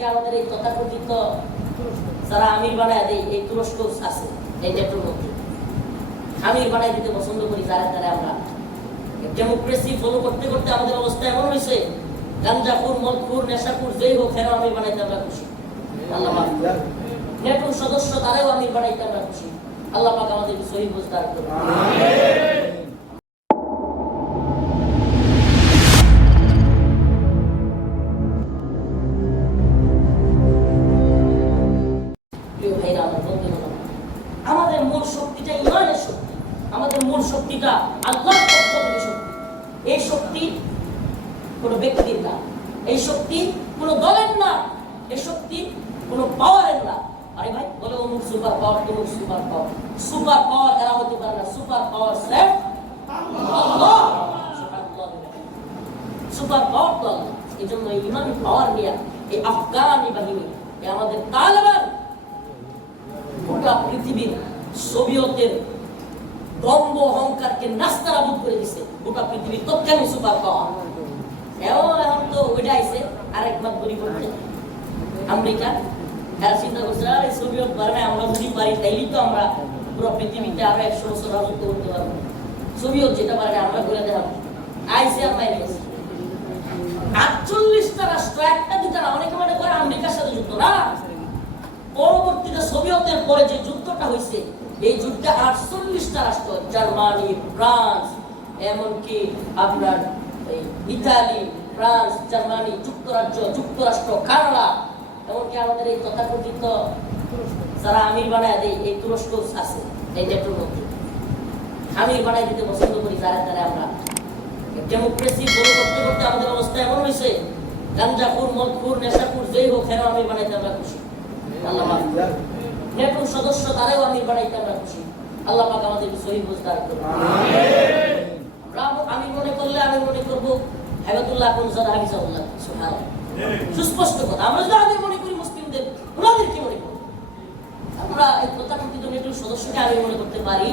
এমনকি আমাদের এই তথাকথিত যারা আমির বানায় দেয়, এই তুরস্ক আছে, এই নেটের মধ্যে। আমির বানায় দিতে পছন্দ করি, যারা তারা আমরা। ডেমোক্রেসি ফলো করতে করতে আমাদের অবস্থা এমন হয়েছে গাঞ্জাপুর মদপুর নেশাপুর যেই হোক হেরো আমির বানাইতে আমরা খুশি। আল্লাহ পাক। সদস্য তারাও আমির বানাইতে আমরা খুশি। আল্লাহ পাক আমাদের সহি বুঝদার করুন। আমাদের মূল শক্তিটা ইমানের শক্তি। আমাদের মূল শক্তিটা আল্লাহর শক্তি। এই শক্তি কোনো ব্যক্তির না। এই শক্তি কোনো দলের না। এই শক্তি কোনো পাওয়ারের না। আরে ভাই, বলে অমুক সুপার পাওয়ার তমুক সুপার পাওয়ার সুপার পাওয়ার এরা হতে পারে না। সুপার পাওয়ার স্রেফ সুপার পাওয়ার তো এই জন্য ইমানি পাওয়ার নিয়ে, এই আফগানি বাহিনী আমাদের তালেবান গোটা পৃথিবীর সোভিয়তের দম্ব অহংকারকে নাস্তানাবুদ করে দিছে। গোটা পৃথিবীর তৎকালীন সুপার পাওয়ার এও এখন তো ওইটা আইছে মাস বলি করতে আমেরিকা চিন্তা করছে, আর এই সোভিয়ত আমরা যদি পারি তো আমরা পুরো পৃথিবীতে আরও একশো বছর রাজত্ব করতে পারব। সোভিয়ত যেটা পারে আমরা করে দেখাবো। আইসে আর মাইনে আটচল্লিশটা রাষ্ট্র, একটা দুটা অনেকে মনে করে আমেরিকার সাথে যুক্ত না। পরবর্তীতে সোভিয়তের পরে যে যুদ্ধটা হয়েছে এই যুদ্ধে আটচল্লিশটা রাষ্ট্র, জার্মানি, ফ্রান্স, এমনকি আপনার ইতালি, ফ্রান্স, জার্মানি, যুক্তরাজ্য, যুক্তরাষ্ট্র, কানাডা, এমনকি আমাদের এই তথাকথিত যারা আমির বানায় দেয়, এই তুরস্ক আছে, এই নেটের মধ্যে। আমির বানায় দিতে পছন্দ করি, যারা তারা আমরা। ডেমোক্রেসি ফলো করতে করতে আমাদের অবস্থা এমন হয়েছে গাঞ্জাপুর মদপুর নেশাপুর যেই হোক হেরো আমির বানাইতে আমরা খুশি। আল্লাহ পাক। নেটুর সদস্য তারাও আমির বানাইতে আমরা খুশি আল্লাহ পাক আমাদের সহি বুঝদার করুন। আমি মনে করলে আমি মনে করব হেবাতুল্লাহ কোন জাদা হাফিজাউল্লাহ সুবহানাল্লাহ। সুস্পষ্ট কথা। আমরা যদি আমির মনে করি মুসলিমদের ওনাদের কি মনে করি আমরা এই তথাকথিত নেটুর সদস্যকে আমি মনে করতে পারি।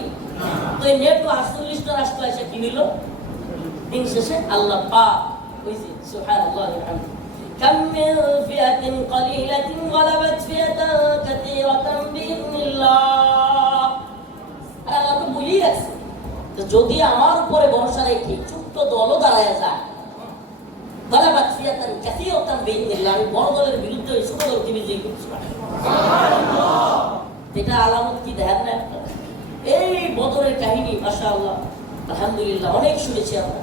তো এই নেটু আটচল্লিশটা রাষ্ট্র এসে কি নিল? দিন শেষে আল্লাহ পাক। হয়েছে সুবহানাল্লাহ আলহামদুলিল্লাহ। كم من فئة قليلة غلبت فئة كثيرة بإذن الله. হ্যাঁ, আল্লাহ তো বলেই আছে তো যদি আমার উপরে ভরসা রেখে ছোট্ট দলও দাঁড়ায় যায় গলাবাত ফিয়াতান কাসিরাতান বিইذنিল্লাহ আমি বড় দলের বিরুদ্ধে ওই ছোট দলকে বিজয়ী করতে পারি। এটা আলামত কি দেখেন না এই বদরের কাহিনী, মাশাআল্লাহ, আলহামদুলিল্লাহ, অনেক শুনেছি আমরা।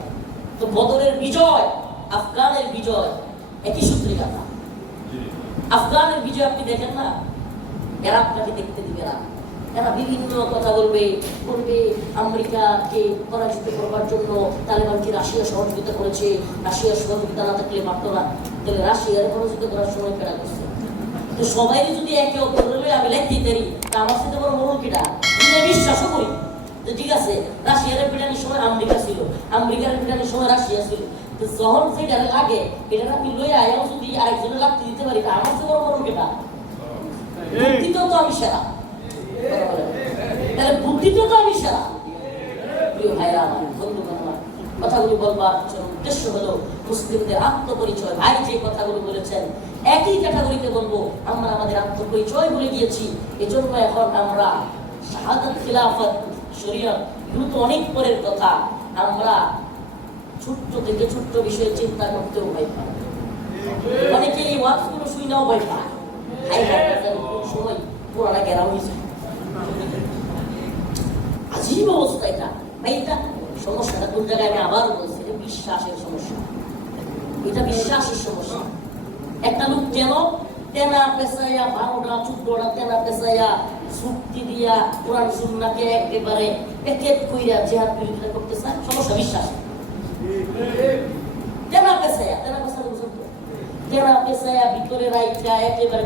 তো বদরের বিজয়, আফগানের বিজয় একই সূত্রে কথা আফগানের বিজয় আপনি দেখেন না? এরা আপনাকে দেখতে দিবে না। এরা বিভিন্ন কথা বলবে বলবে আমেরিকাকে পরাজিত করবার জন্য তালেবানকে রাশিয়া সহযোগিতা করেছে রাশিয়ার সহযোগিতা না থাকলে পারতো না। তাহলে রাশিয়ার পরাজিত করার সময় কেনা করছে? তো সবাই যদি একে অপরের আমি লেখতে পারি তা আমার সাথে বড় মরণ কিটা আমি বিশ্বাসও করি। তো ঠিক আছে, রাশিয়ার পিটানির সময় আমেরিকা ছিল। আমেরিকার পিটানির সময় রাশিয়া ছিল। যখন সেটা লাগে, এটা আমি লই আয়াও যদি আরেকজনের লাগতে দিতে পারি, তা আমার সাথে বড় মরণ কিটা বুদ্ধিতেও তো আমি সেরা। তাহলে বুদ্ধিতেও তো আমি সেরা। প্রিয় ভাইরা আমার, বন্ধুগণ কথাগুলো বলবার উদ্দেশ্য হলো, মুসলিমদের আত্মপরিচয়। ভাই যে কথাগুলো বলেছেন, একই ক্যাটাগরিতে বলব, আমরা আমাদের আত্মপরিচয় বলে গিয়েছি। এজন্য এখন আমরা শাহাদাত খিলাফত, শরীয়ত এগুলো তো অনেক পরের কথা, আমরা ছোট্ট থেকে ছোট্ট বিষয়ে চিন্তা করতেও ভয় পাই অনেকে এই ওয়াজগুলো শুই নাও ভয় পায়। এটা। বিশ্বাসের সমস্যা। একটা লোক চুক্তি দিয়া কোরআন, সুন্নাকে একেবারে প্যাকেট কইরা করতে চায় সমস্যা বিশ্বাস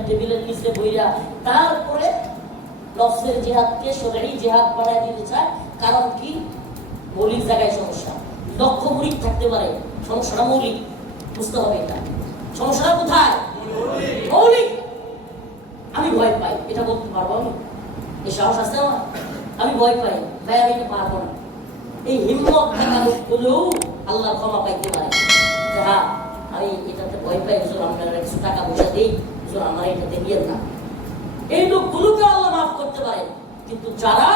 টেবিলের বইরা, তারপরে নফসের জেহাদকে সরাই জেহাদ বানায় দিতে চায়, কারণ কি? মৌলিক জায়গায় সমস্যা। লক্ষ্য মৌলিক থাকতে পারে, সমস্যাটা মৌলিক, বুঝতে হবে এটা। সমস্যাটা কোথায়? মৌলিক। আমি ভয় পাই, এটা বলতে পারব আমি? এই সাহস আছে আমার? আমি ভয় পাই, ভাই, আমি এটা পারব না। এই হিম্মত থাকা হলেও আল্লাহ ক্ষমা পাইতে পারে। যে হ্যাঁ আমি এটাতে ভয় পাই হুজুর আপনারা কিছু টাকা পয়সা দিই হুজুর আমার এটা দেখিয়েন না। এই লোকগুলোকে আল্লাহ মাফ করতে পারে। কিন্তু যারা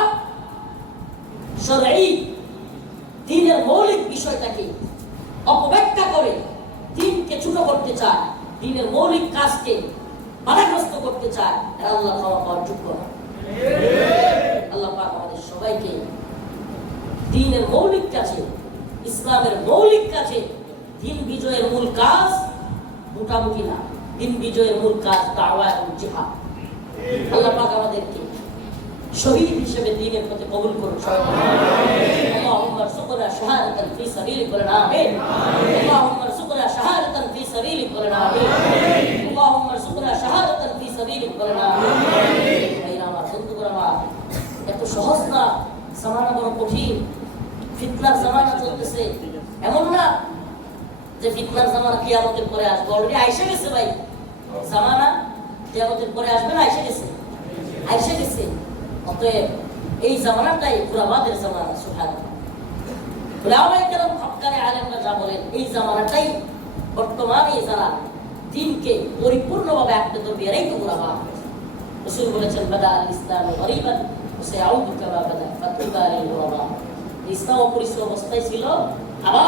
সরাই দিনের মৌলিক বিষয়টাকে অপব্যাখ্যা করে দিনকে ছোট করতে চায় দিনের মৌলিক কাজকে বাধাগ্রস্ত করতে চায় এরা আল্লাহ ক্ষমা পাওয়ার যোগ্য না। আল্লাহ পাক আমাদের সবাইকে দিনের মৌলিক কাছে ইসলামের মৌলিক কাছে দিন বিজয়ের মূল কাজ মোটামুটি না দিন বিজয়ের মূল কাজ দাওয়া এবং জিহাদ আল্লাহ পাক আমাদেরকে শহীদ হিসেবে দিনের প্রতি কবুল করুন اللهم ارزقنا شهادة في سبيلك ولنا آمين اللهم ارزقنا شهادة في سبيلك ولنا آمين اللهم ارزقنا شهادة في سبيلك ولنا آمين ভাইরা আমার বন্ধুগণ আমার এত সহজ না জামানা বড় কঠিন ফিতনার জামানা চলতেছে। এমন না যে ফিতনার জামানা কিয়ামতের পরে আসবে। অলরেডি আইসে গেছে ভাই। জামানা কিয়ামতের পরে আসবে না, আইসে গেছে। আইসে গেছে। অতএব এই জামানাটাই পুরাবাদের জামানা সুহান উলামায়ে কেরাম হক্কানে আলেমরা যা বলেন, এই জামানাটাই বর্তমানে যারা দিনকে পরিপূর্ণভাবে ধরবে, এরাই তো রসুল বলেছেন, বাদা আল ইসলাম গরিবান সায়াউদু কামা বাদা ফাতুবা লিল অবস্থায় ছিল, আবার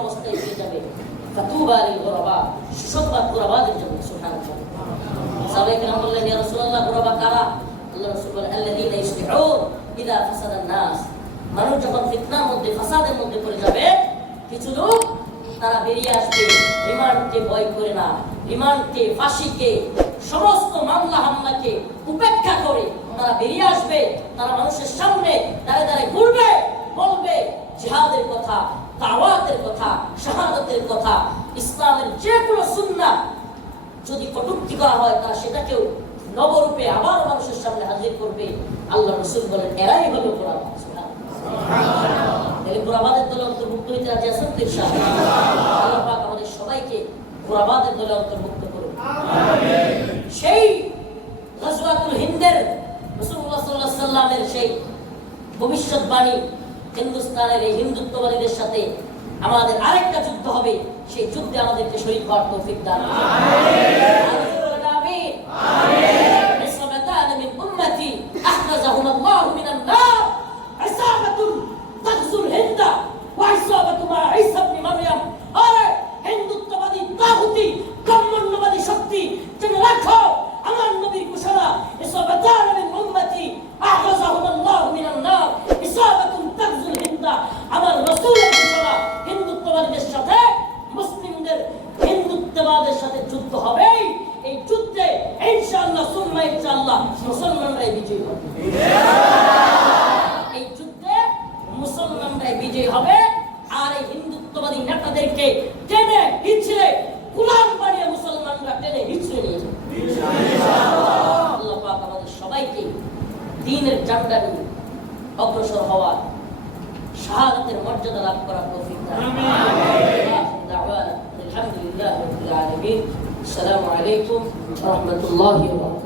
অবস্থায় যাবে। সুসংবাদ বললেন, ইয়া রাসূলুল্লাহ কারা? রাসূল বলেন, আল্লাযীনা ইসলিহুন ইদা ফাসাদান নাস। মানুষ যখন ফিতনার মধ্যে, ফাসাদের মধ্যে পড়ে যাবে, কিছু লোক তারা বেরিয়ে আসবে, রিমান্ডকে ভয় করে না। রিমান্ডকে, ফাঁসিকে, সমস্ত মামলা হামলাকে উপেক্ষা করে তারা বেরিয়ে আসবে, তারা মানুষের সামনে দাঁড়ে দাঁড়ে ঘুরবে। বলবে জিহাদের কথা, দাওয়াতের কথা, শাহাদাতের কথা, ইসলামের যে কোনো সুন্নাহ যদি কটুক্তি করা হয়, তা সেটাকেও নবরূপে আবার মানুষের সামনে হাজির করবে। আল্লাহ রসুল বলেন, এরাই হলো কোরআন। দলে অন্তর্ভুক্ত হইতে আল্লাহ আমাদের সবাইকে গোরাবাদের দলে অন্তর্ভুক্ত করুন। সেই গজওয়াতুল হিন্দের রাসূলুল্লাহ সাল্লাল্লাহু আলাইহি সাল্লামের সেই ভবিষ্যৎবাণী হিন্দুস্তানের এই হিন্দুত্ববাদীদের সাথে আমাদের আরেকটা যুদ্ধ হবে, সেই যুদ্ধে আমাদেরকে শরীর হওয়ার তৌফিক দান ইনশাআল্লাহ সুন্নাহ ইনশাআল্লাহ মুসলমানরাই বিজয়ী হবে এই যুদ্ধে মুসলমানরাই বিজয়ী হবে আর এই হিন্দুত্ববাদী নেতাদেরকে টেনে হিচড়ে গোলাম বানিয়ে মুসলমানরা টেনে হিচড়ে নিয়ে যাবে আল্লাহ পাক আমাদের সবাইকে দ্বীনের জান্ডা নিয়ে অগ্রসর হওয়ার শাহাদাতের মর্যাদা লাভ করার তৌফিক দান دعوانا الحمد لله رب العالمين السلام عليكم ورحمة الله وبركاته